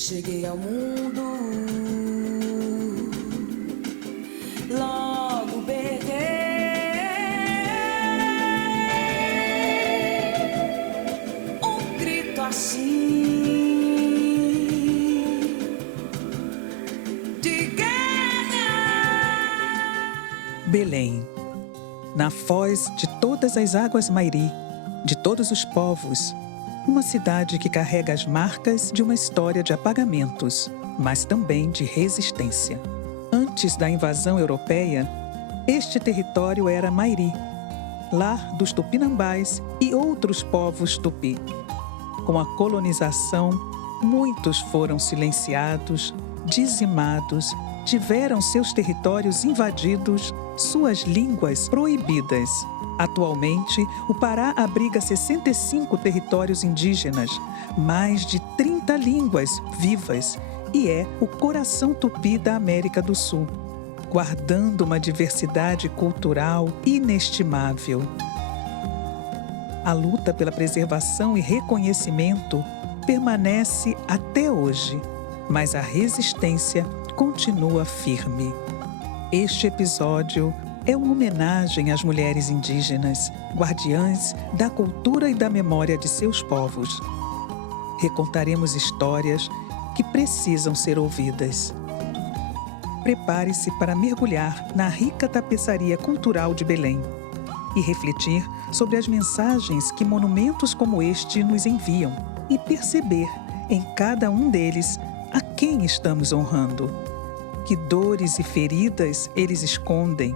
Cheguei ao mundo, logo berrei um grito assim de guerra. Belém, na foz de todas as águas Mairi, de todos os povos, uma cidade que carrega as marcas de uma história de apagamentos, mas também de resistência. Antes da invasão europeia, este território era Mairi, lar dos tupinambás e outros povos tupi. Com a colonização, muitos foram silenciados, dizimados, tiveram seus territórios invadidos, suas línguas proibidas. Atualmente, o Pará abriga 65 territórios indígenas, mais de 30 línguas vivas e é o coração tupi da América do Sul, guardando uma diversidade cultural inestimável. A luta pela preservação e reconhecimento permanece até hoje, mas a resistência continua firme. Este episódio é uma homenagem às mulheres indígenas, guardiãs da cultura e da memória de seus povos. Recontaremos histórias que precisam ser ouvidas. Prepare-se para mergulhar na rica tapeçaria cultural de Belém e refletir sobre as mensagens que monumentos como este nos enviam e perceber em cada um deles a quem estamos honrando. Que dores e feridas eles escondem.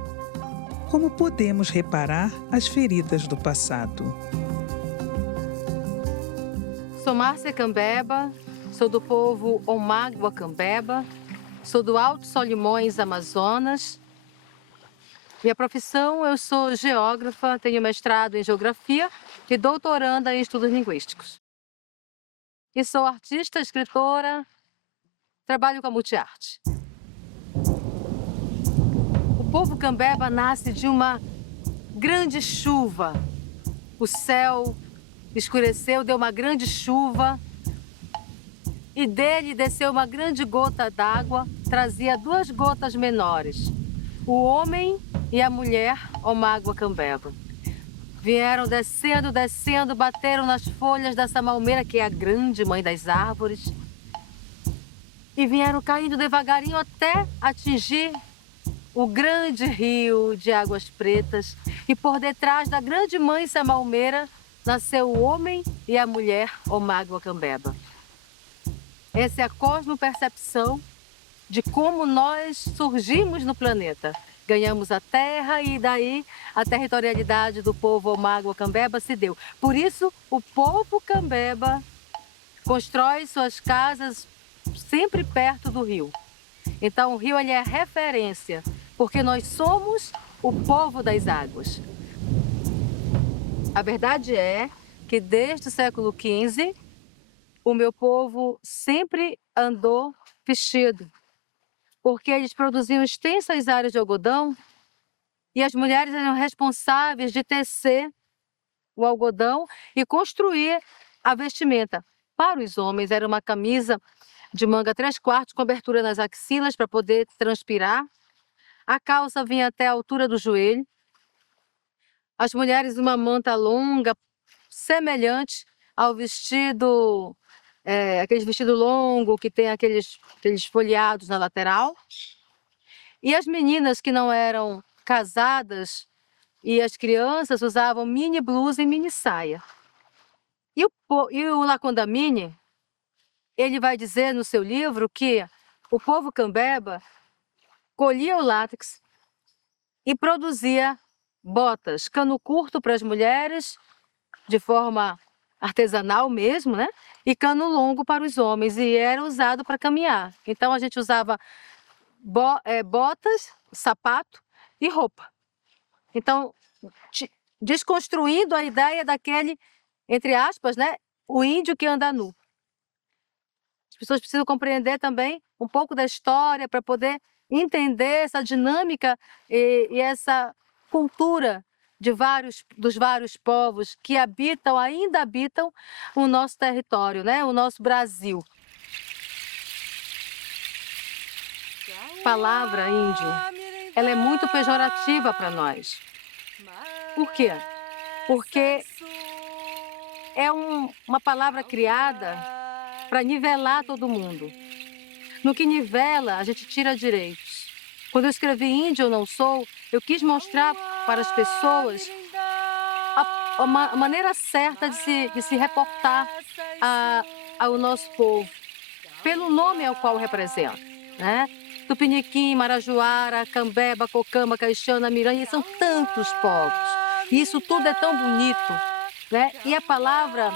Como podemos reparar as feridas do passado? Sou Márcia Cambeba, sou do povo Omágua Cambeba, sou do Alto Solimões, Amazonas. Minha profissão, eu sou geógrafa, tenho mestrado em geografia e doutoranda em estudos linguísticos. E sou artista, escritora, trabalho com a multiarte. O povo Cambeba nasce de uma grande chuva. O céu escureceu, deu uma grande chuva e dele desceu uma grande gota d'água, trazia duas gotas menores. O homem e a mulher Omágua Cambeba. Vieram descendo, descendo, bateram nas folhas dessa malmeira, que é a grande mãe das árvores, e vieram caindo devagarinho até atingir o grande rio de águas pretas. E por detrás da grande mãe Samalmeira nasceu o homem e a mulher Omágua Cambeba. Essa é a cosmopercepção de como nós surgimos no planeta. Ganhamos a terra e daí a territorialidade do povo Omágua Cambeba se deu. Por isso, o povo Cambeba constrói suas casas sempre perto do rio. Então, o rio ele é referência, porque nós somos o povo das águas. A verdade é que desde o século XV, o meu povo sempre andou vestido, porque eles produziam extensas áreas de algodão e as mulheres eram responsáveis de tecer o algodão e construir a vestimenta. Para os homens, era uma camisa de manga 3/4, com abertura nas axilas para poder transpirar. A calça vinha até a altura do joelho. As mulheres uma manta longa, semelhante ao vestido, aquele vestido longo que tem aqueles folheados na lateral. E as meninas que não eram casadas e as crianças usavam mini blusa e mini saia. E o Lacondamine, ele vai dizer no seu livro que o povo Cambeba colhia o látex e produzia botas, cano curto para as mulheres, de forma artesanal mesmo, né? E cano longo para os homens, e era usado para caminhar. Então a gente usava botas, sapato e roupa. Então, desconstruindo a ideia daquele, entre aspas, né? O índio que anda nu. As pessoas precisam compreender também um pouco da história para poder entender essa dinâmica e essa cultura dos vários povos que ainda habitam o nosso território, né? O nosso Brasil. palavra índio, ela é muito pejorativa para nós. Por quê? Porque é uma palavra criada para nivelar todo mundo. No que nivela, a gente tira direitos. Quando eu escrevi Índio Eu Não Sou, eu quis mostrar para as pessoas a maneira certa de se reportar ao nosso povo, pelo nome ao qual representa, né? Tupiniquim, Marajoara, Cambeba, Cocama, Caixana, Miranha, são tantos povos. E isso tudo é tão bonito, né? E a palavra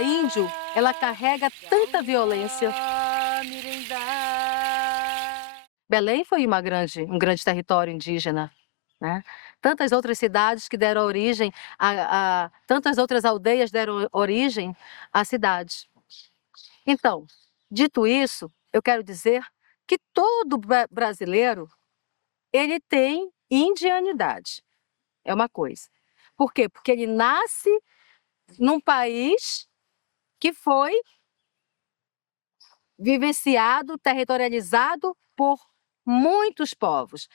índio, ela carrega tanta violência. Belém foi um grande território indígena, né? Tantas outras cidades que deram origem tantas outras aldeias deram origem à cidade. Então, dito isso, eu quero dizer que todo brasileiro, ele tem indianidade. É uma coisa. Por quê? Porque ele nasce num país que foi vivenciado, territorializado por muitos povos.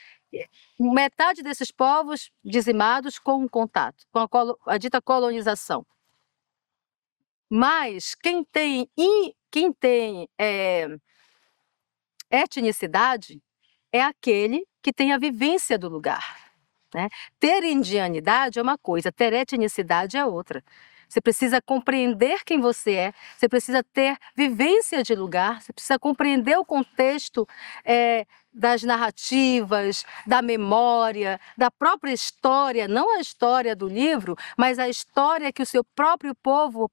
Metade desses povos dizimados com um contato, com a dita colonização. Mas quem tem etnicidade é aquele que tem a vivência do lugar, né? Ter indianidade é uma coisa, ter etnicidade é outra. Você precisa compreender quem você é, você precisa ter vivência de lugar, você precisa compreender o contexto das narrativas, da memória, da própria história, não a história do livro, mas a história que o seu próprio povo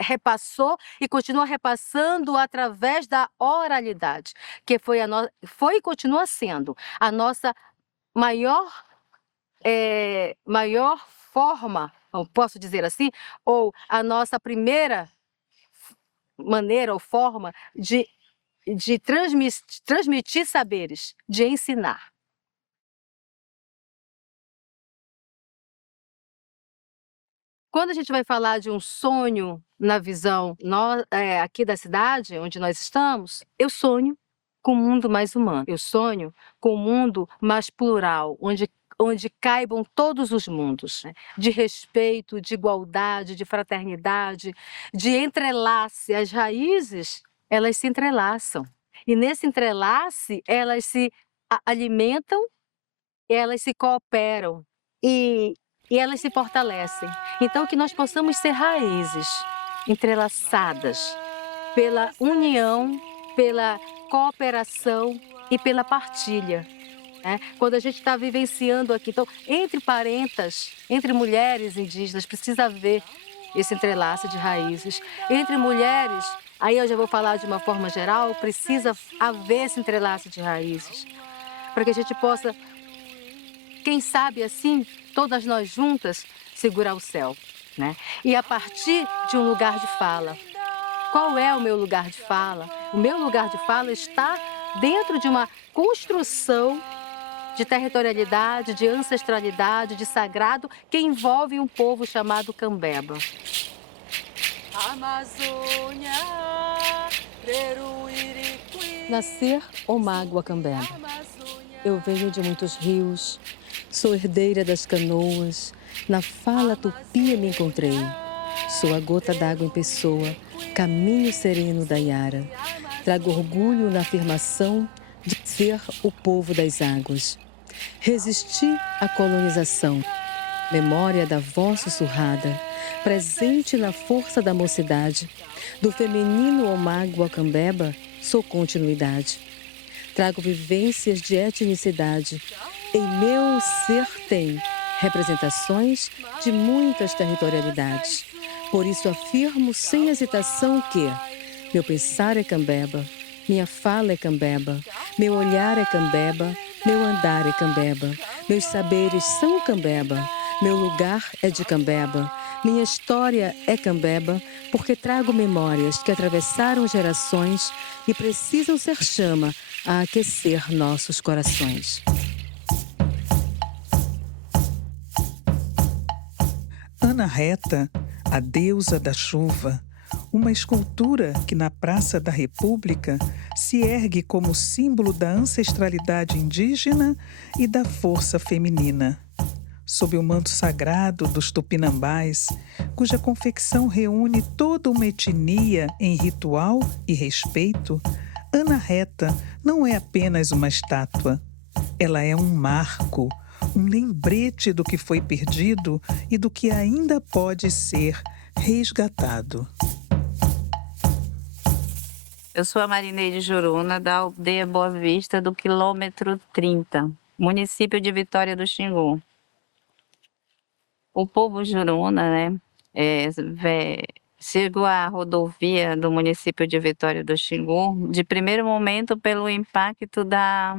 repassou e continua repassando através da oralidade, que foi e continua sendo a nossa maior forma, posso dizer assim, ou a nossa primeira maneira ou forma de transmitir saberes, de ensinar. Quando a gente vai falar de um sonho na visão aqui da cidade, onde nós estamos, eu sonho com um mundo mais humano. Eu sonho com um mundo mais plural, onde caibam todos os mundos, né? De respeito, de igualdade, de fraternidade, de entrelace. As raízes, elas se entrelaçam. E nesse entrelace, elas se alimentam, elas se cooperam e elas se fortalecem. Então, que nós possamos ser raízes entrelaçadas pela união, pela cooperação e pela partilha. Quando a gente está vivenciando aqui, então, entre parentas, entre mulheres indígenas, precisa haver esse entrelace de raízes. Entre mulheres, aí eu já vou falar de uma forma geral, precisa haver esse entrelace de raízes, para que a gente possa, quem sabe assim, todas nós juntas, segurar o céu, né? E a partir de um lugar de fala. Qual é o meu lugar de fala? O meu lugar de fala está dentro de uma construção de territorialidade, de ancestralidade, de sagrado, que envolve um povo chamado Cambeba. Nascer ou mágoa Cambeba. Eu venho de muitos rios, sou herdeira das canoas, na fala tupi me encontrei. Sou a gota d'água em pessoa, caminho sereno da Iara. Trago orgulho na afirmação de ser o povo das águas. Resisti à colonização, memória da voz sussurrada, presente na força da mocidade. Do feminino ao mágoa Cambeba, sou continuidade. Trago vivências de etnicidade. Em meu ser tem representações de muitas territorialidades. Por isso afirmo sem hesitação que meu pensar é Cambeba, minha fala é Cambeba, meu olhar é Cambeba, meu andar é Cambeba, meus saberes são Cambeba, meu lugar é de Cambeba, minha história é Cambeba, porque trago memórias que atravessaram gerações e precisam ser chama a aquecer nossos corações. Ana Reta, a deusa da chuva, uma escultura que na Praça da República se ergue como símbolo da ancestralidade indígena e da força feminina. Sob o manto sagrado dos tupinambás, cuja confecção reúne toda uma etnia em ritual e respeito, Ana Reta não é apenas uma estátua. Ela é um marco, um lembrete do que foi perdido e do que ainda pode ser resgatado. Eu sou a Marineide Juruna, da aldeia Boa Vista, do quilômetro 30, município de Vitória do Xingu. O povo Juruna, né, chegou à rodovia do município de Vitória do Xingu, de primeiro momento pelo impacto da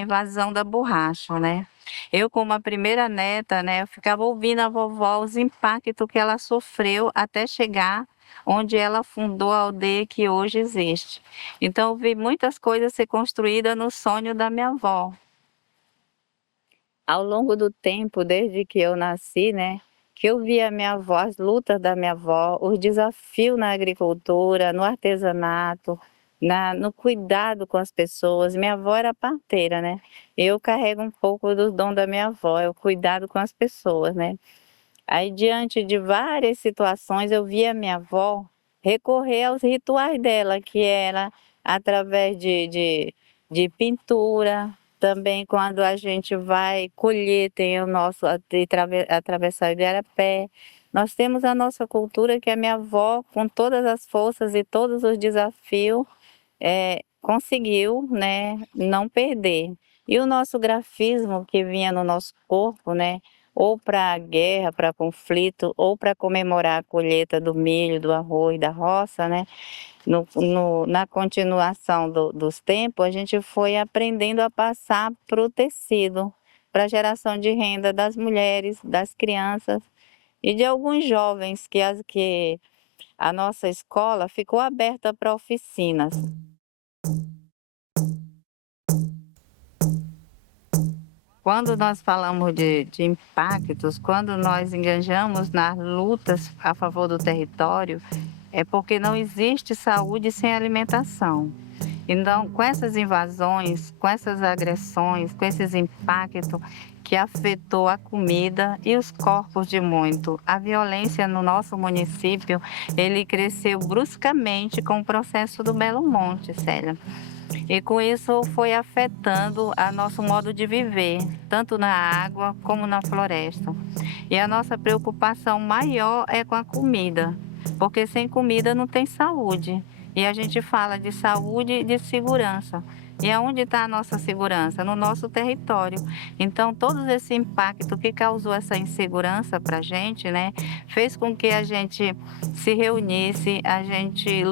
invasão da borracha, né? Eu, como a primeira neta, né, eu ficava ouvindo a vovó os impactos que ela sofreu até chegar onde ela fundou a aldeia que hoje existe. Então, eu vi muitas coisas ser construídas no sonho da minha avó. Ao longo do tempo, desde que eu nasci, né, que eu vi a minha avó, as lutas da minha avó, os desafios na agricultura, no artesanato, no cuidado com as pessoas. Minha avó era parteira, né? Eu carrego um pouco do dom da minha avó, é o cuidado com as pessoas, né? Aí, diante de várias situações, eu vi a minha avó recorrer aos rituais dela, que era através de pintura. Também, quando a gente vai colher, tem o nosso atravessar de arapé. Nós temos a nossa cultura, que a minha avó, com todas as forças e todos os desafios, conseguiu, né, não perder. E o nosso grafismo que vinha no nosso corpo, né, ou para guerra, para conflito, ou para comemorar a colheita do milho, do arroz, da roça, né? Na continuação dos tempos, a gente foi aprendendo a passar para o tecido, para a geração de renda das mulheres, das crianças e de alguns jovens que a nossa escola ficou aberta para oficinas. Quando nós falamos de impactos, quando nós engajamos nas lutas a favor do território, é porque não existe saúde sem alimentação. Então, com essas invasões, com essas agressões, com esses impactos que afetou a comida e os corpos de muito, a violência no nosso município, ele cresceu bruscamente com o processo do Belo Monte, Célia. E com isso foi afetando a nosso modo de viver, tanto na água como na floresta. E a nossa preocupação maior é com a comida, porque sem comida não tem saúde. E a gente fala de saúde e de segurança. E aonde está a nossa segurança? No nosso território. Então, todo esse impacto que causou essa insegurança para a gente, né, fez com que a gente se reunisse, a gente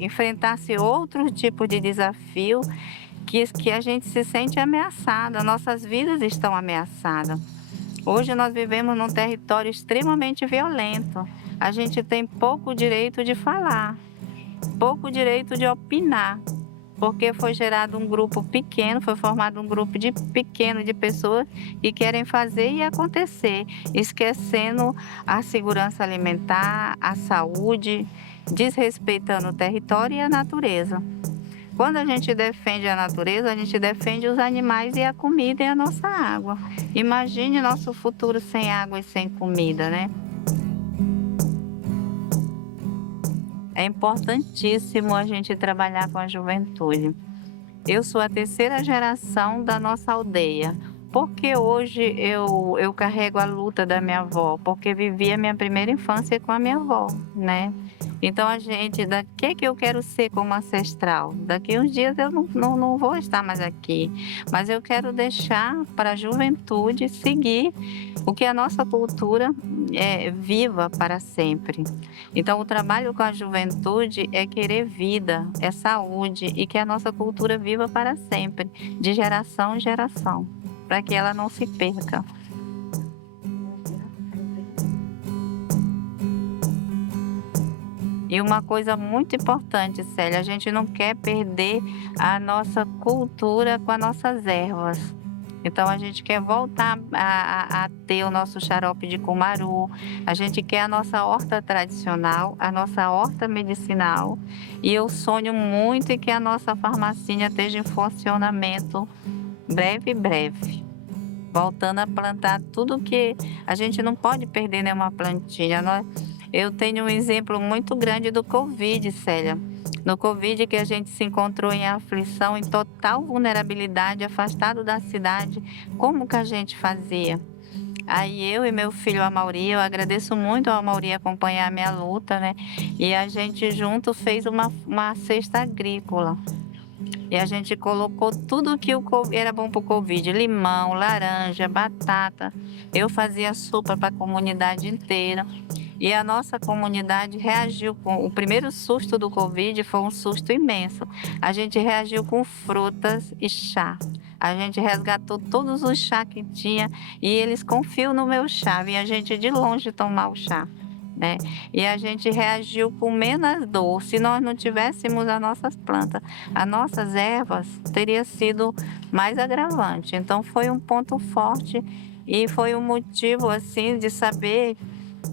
enfrentasse outros tipos de desafio que a gente se sente ameaçada, nossas vidas estão ameaçadas. Hoje nós vivemos num território extremamente violento. A gente tem pouco direito de falar, pouco direito de opinar, porque foi gerado um grupo pequeno, foi formado um grupo pequeno de pessoas que querem fazer e acontecer, esquecendo a segurança alimentar, a saúde, desrespeitando o território e a natureza. Quando a gente defende a natureza, a gente defende os animais e a comida e a nossa água. Imagine nosso futuro sem água e sem comida, né? É importantíssimo a gente trabalhar com a juventude. Eu sou a terceira geração da nossa aldeia. Porque hoje eu carrego a luta da minha avó? Porque vivi a minha primeira infância com a minha avó, né? Então, que eu quero ser como ancestral? Daqui uns dias eu não vou estar mais aqui, mas eu quero deixar para a juventude seguir o que a nossa cultura é viva para sempre. Então, o trabalho com a juventude é querer vida, é saúde e que a nossa cultura viva para sempre, de geração em geração, para que ela não se perca. E uma coisa muito importante, Célia, a gente não quer perder a nossa cultura com as nossas ervas. Então a gente quer voltar a ter o nosso xarope de cumaru, a gente quer a nossa horta tradicional, a nossa horta medicinal, e eu sonho muito em que a nossa farmacinha esteja em funcionamento breve. Voltando a plantar tudo que a gente não pode perder nenhuma plantinha. Eu tenho um exemplo muito grande do Covid, Célia. No Covid, que a gente se encontrou em aflição, em total vulnerabilidade, afastado da cidade, como que a gente fazia? Aí eu e meu filho Amauri, eu agradeço muito ao Amauri acompanhar a minha luta, né? E a gente junto fez uma cesta agrícola. E a gente colocou tudo que era bom para o Covid: limão, laranja, batata. Eu fazia sopa para a comunidade inteira. E a nossa comunidade reagiu com... O primeiro susto do Covid foi um susto imenso. A gente reagiu com frutas e chá. A gente resgatou todos os chá que tinha e eles confiam no meu chá. E a gente de longe tomar o chá, né? E a gente reagiu com menos dor. Se nós não tivéssemos as nossas plantas, as nossas ervas, teria sido mais agravante. Então foi um ponto forte e foi um motivo assim de saber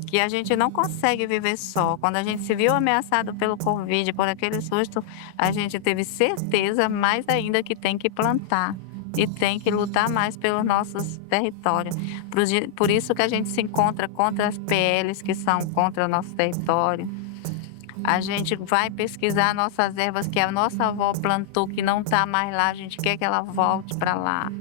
que a gente não consegue viver só. Quando a gente se viu ameaçado pelo Covid, por aquele susto, a gente teve certeza mais ainda que tem que plantar e tem que lutar mais pelos nossos territórios. Por isso que a gente se encontra contra as PLs que são contra o nosso território. A gente vai pesquisar nossas ervas que a nossa avó plantou, que não está mais lá, a gente quer que ela volte para lá.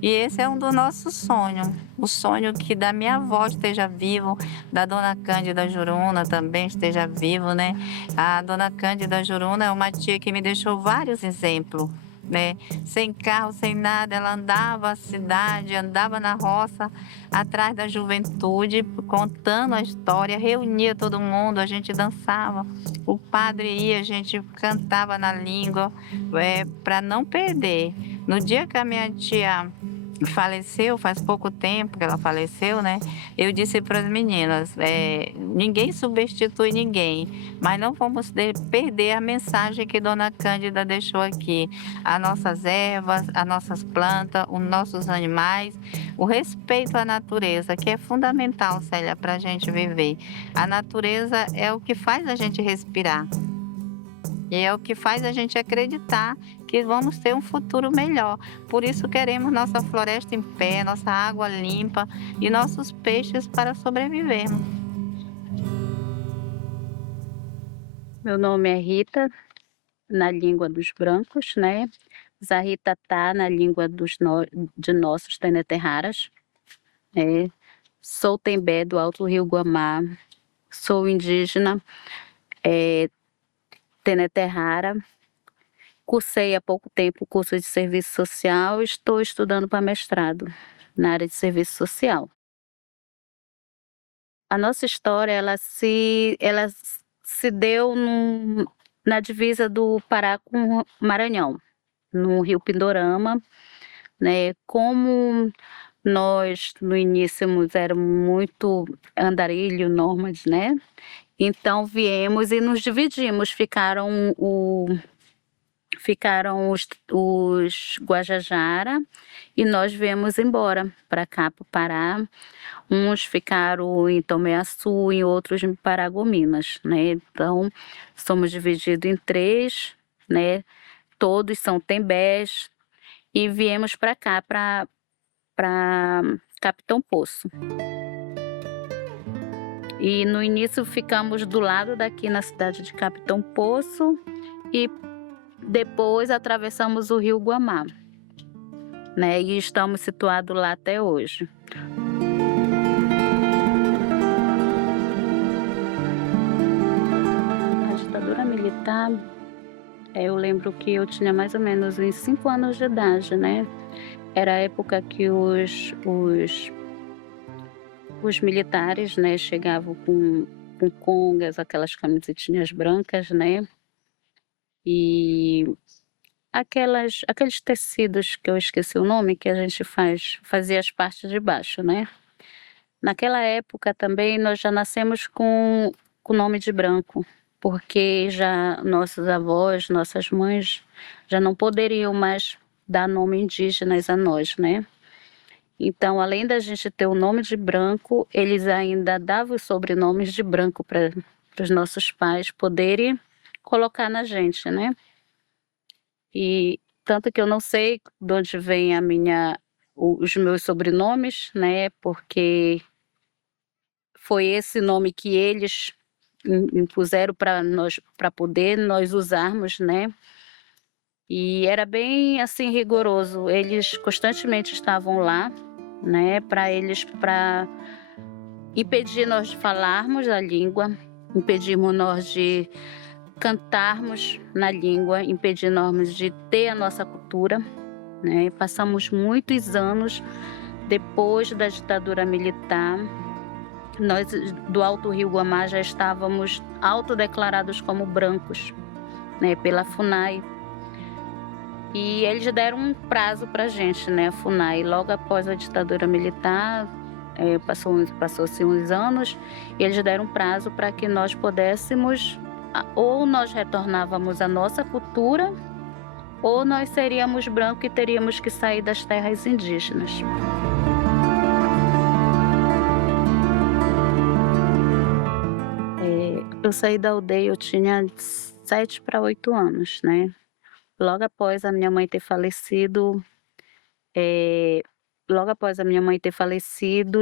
E esse é um dos nossos sonhos, o sonho que da minha avó esteja vivo, da dona Cândida Juruna também esteja vivo, né? A dona Cândida Juruna é uma tia que me deixou vários exemplos, né? Sem carro, sem nada, ela andava a cidade, andava na roça, atrás da juventude, contando a história, reunia todo mundo, a gente dançava, o padre ia, a gente cantava na língua, para não perder. No dia que a minha tia faleceu, faz pouco tempo que ela faleceu, né? Eu disse para as meninas, ninguém substitui ninguém, mas não vamos perder a mensagem que Dona Cândida deixou aqui. As nossas ervas, as nossas plantas, os nossos animais, o respeito à natureza, que é fundamental, Célia, para a gente viver. A natureza é o que faz a gente respirar. E é o que faz a gente acreditar que vamos ter um futuro melhor. Por isso queremos nossa floresta em pé, nossa água limpa e nossos peixes para sobrevivermos. Meu nome é Rita, na língua dos brancos, né? Zahitatá, na língua de nossos Teneterraras. Sou Tembé do Alto Rio Guamá, sou indígena, Teneterrara. Cursei há pouco tempo o curso de serviço social e estou estudando para mestrado na área de serviço social. A nossa história, ela se deu na divisa do Pará com o Maranhão, no Rio Pindorama, né? Como nós, no início, éramos muito andarilho, nômades, né? Então, viemos e nos dividimos, ficaram os Guajajara e nós viemos embora para cá, para o Pará. Uns ficaram em Tomé-Açu e outros em Paragominas, né? Então, somos divididos em 3, né? Todos são Tembés e viemos para cá, para Capitão Poço. E no início ficamos do lado daqui na cidade de Capitão Poço e depois atravessamos o Rio Guamá, né? E estamos situados lá até hoje. A ditadura militar, eu lembro que eu tinha mais ou menos uns 5 anos de idade, né? Era a época que os militares, né, chegavam com congas, aquelas camisetinhas brancas, né? E aqueles tecidos que eu esqueci o nome, que a gente fazia as partes de baixo, né? Naquela época também nós já nascemos com o nome de branco, porque já nossos avós, nossas mães já não poderiam mais dar nome indígenas a nós, né? Então, além da gente ter o nome de branco, eles ainda davam os sobrenomes de branco para os nossos pais poderem colocar na gente, né? E tanto que eu não sei de onde vem os meus sobrenomes, né? Porque foi esse nome que eles impuseram para nós, para poder nós usarmos, né? E era bem assim rigoroso. Eles constantemente estavam lá, né? Para impedir nós de falarmos a língua, impedirmos nós de cantarmos na língua, impedir nós de ter a nossa cultura, né? Passamos muitos anos depois da ditadura militar. Nós do Alto Rio Guamá já estávamos autodeclarados como brancos, né? Pela FUNAI. E eles deram um prazo para a gente, né? A FUNAI, logo após a ditadura militar, passou-se uns anos, e eles deram um prazo para que nós pudéssemos, ou nós retornávamos à nossa cultura, ou nós seríamos brancos e teríamos que sair das terras indígenas. Eu saí da aldeia, eu tinha 7 para 8 anos, né? Logo após a minha mãe ter falecido,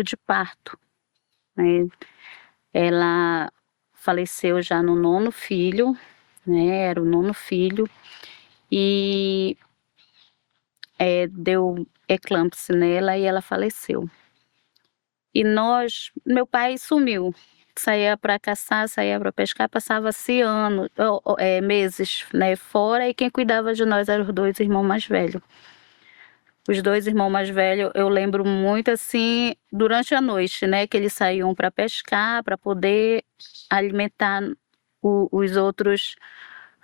de parto, né? Ela faleceu já no 9º filho, né? Era o 9º filho, e deu eclâmpsia nela e ela faleceu. E meu pai sumiu, saía para caçar, saía para pescar, passava-se meses, né, fora, e quem cuidava de nós eram os 2 irmãos mais velhos. Os 2 irmãos mais velhos, eu lembro muito assim, durante a noite, né, que eles saíam para pescar, para poder alimentar os outros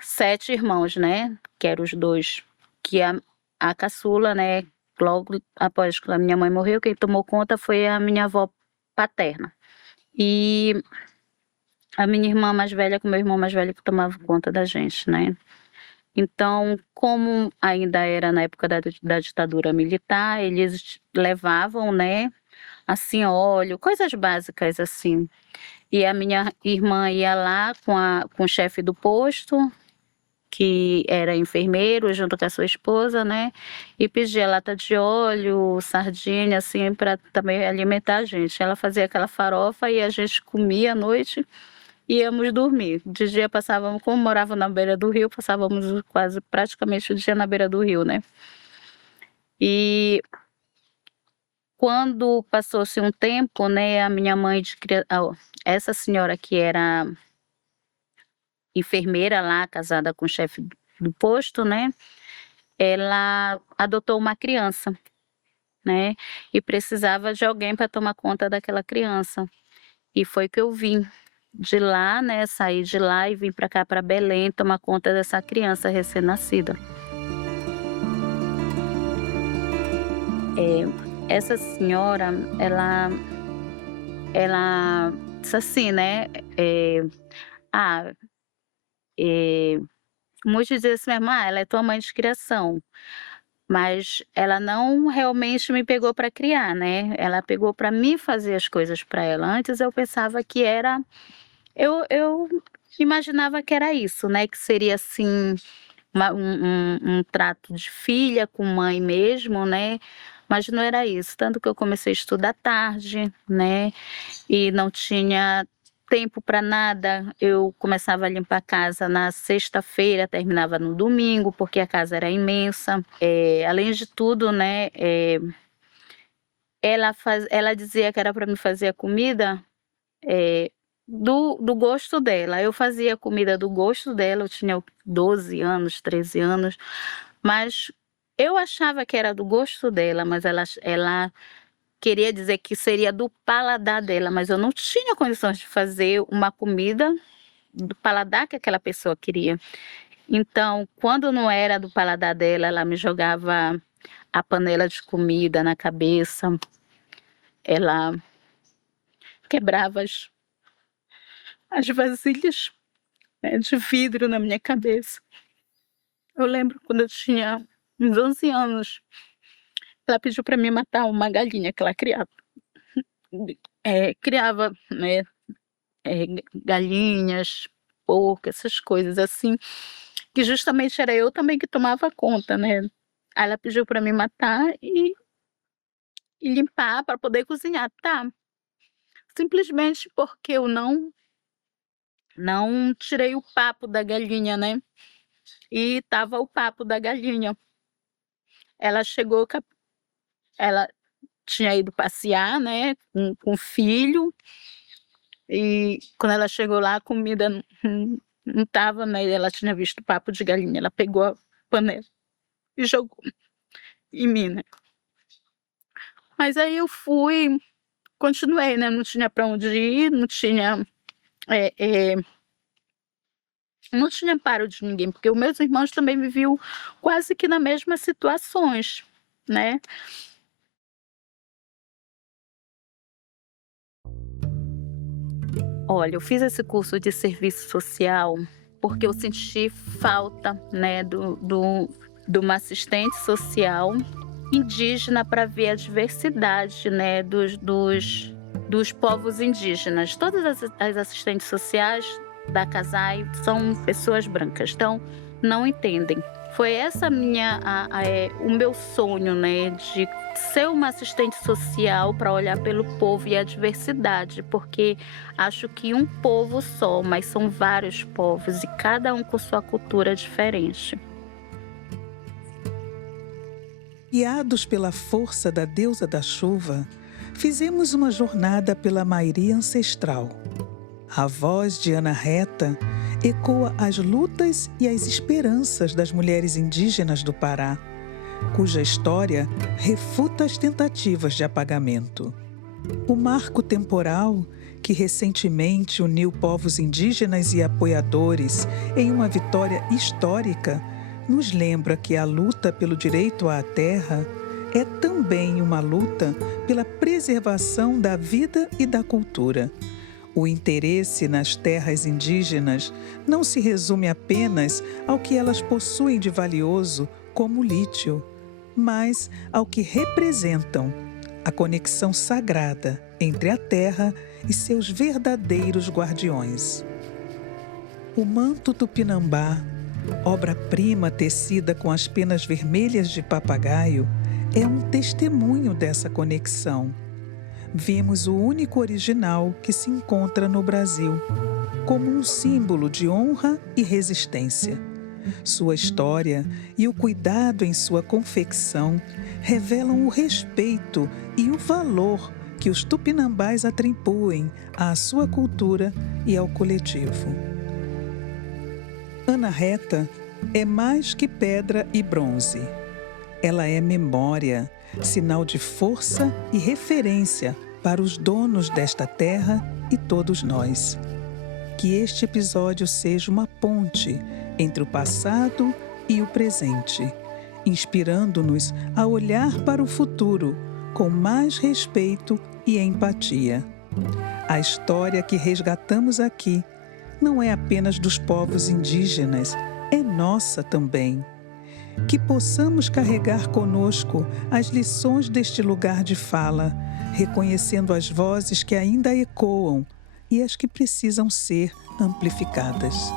7 irmãos, né, que eram os 2, que a caçula, né, logo após que a minha mãe morreu, quem tomou conta foi a minha avó paterna. E a minha irmã mais velha com meu irmão mais velho que tomava conta da gente, né. Então, como ainda era na época da ditadura militar, eles levavam, né, assim, óleo, coisas básicas assim. E a minha irmã ia lá com o chefe do posto, que era enfermeiro, junto com a sua esposa, né, e pedia lata de óleo, sardinha, assim, para também alimentar a gente. Ela fazia aquela farofa e a gente comia à noite e íamos dormir. De dia passávamos, como morava na beira do rio, passávamos praticamente o dia na beira do rio, né. E quando passou-se um tempo, né, a minha mãe essa senhora que era enfermeira lá, casada com o chefe do posto, né, ela adotou uma criança, né, e precisava de alguém para tomar conta daquela criança. E foi que eu vim de lá, né, saí de lá e vim para cá, para Belém, tomar conta dessa criança recém-nascida. Essa senhora, ela disse assim, né, ah, muitos dizem assim mesmo: "Ah, ela é tua mãe de criação", mas ela não realmente me pegou para criar, né, ela pegou para mim fazer as coisas para ela. Antes eu pensava que era eu imaginava que era isso, né, que seria assim, um trato de filha com mãe mesmo, né, mas não era isso. Tanto que eu comecei a estudar tarde, né, e não tinha tempo para nada. Eu começava a limpar a casa na sexta-feira, terminava no domingo, porque a casa era imensa. Além de tudo, né, ela dizia que era para me fazer a comida, do gosto dela. Eu fazia a comida do gosto dela, eu tinha 12 anos, 13 anos, mas eu achava que era do gosto dela, mas ela queria dizer que seria do paladar dela, mas eu não tinha condições de fazer uma comida do paladar que aquela pessoa queria. Então, quando não era do paladar dela, ela me jogava a panela de comida na cabeça, ela quebrava as vasilhas, né, de vidro na minha cabeça. Eu lembro quando eu tinha uns 11 anos, ela pediu para mim matar uma galinha que ela criava. Criava, né, galinhas, porco, essas coisas assim, que justamente era eu também que tomava conta, né. Aí ela pediu para mim matar e limpar para poder cozinhar. Tá, simplesmente porque eu não tirei o papo da galinha, né, e tava o papo da galinha. Ela chegou com a ela tinha ido passear, né, com o filho, e quando ela chegou lá a comida não estava, né, ela tinha visto o papo de galinha, ela pegou a panela e jogou em mim, né. Mas aí eu fui, continuei, né, não tinha para onde ir, eh eh, não tinha amparo de ninguém, porque os meus irmãos também viviam quase que nas mesmas situações, né. Olha, eu fiz esse curso de serviço social porque eu senti falta, né, de uma assistente social indígena para ver a diversidade, né, dos povos indígenas. Todas as assistentes sociais da CASAI são pessoas brancas, então não entendem. Foi essa o meu sonho, né, de ser uma assistente social para olhar pelo povo e a diversidade, porque acho que um povo só, mas são vários povos e cada um com sua cultura diferente. Guiados pela força da deusa da chuva, fizemos uma jornada pela Mairi ancestral. A voz de Ana Reta ecoa as lutas e as esperanças das mulheres indígenas do Pará, cuja história refuta as tentativas de apagamento. O marco temporal, que recentemente uniu povos indígenas e apoiadores em uma vitória histórica, nos lembra que a luta pelo direito à terra é também uma luta pela preservação da vida e da cultura. O interesse nas terras indígenas não se resume apenas ao que elas possuem de valioso, como o lítio, mas ao que representam, a conexão sagrada entre a terra e seus verdadeiros guardiões. O manto tupinambá, obra-prima tecida com as penas vermelhas de papagaio, é um testemunho dessa conexão. Vimos o único original que se encontra no Brasil, como um símbolo de honra e resistência. Sua história e o cuidado em sua confecção revelam o respeito e o valor que os tupinambás atribuem à sua cultura e ao coletivo. Ana Reta é mais que pedra e bronze. Ela é memória, sinal de força e referência para os donos desta terra e todos nós. Que este episódio seja uma ponte entre o passado e o presente, inspirando-nos a olhar para o futuro com mais respeito e empatia. A história que resgatamos aqui não é apenas dos povos indígenas, é nossa também. Que possamos carregar conosco as lições deste lugar de fala, reconhecendo as vozes que ainda ecoam e as que precisam ser amplificadas.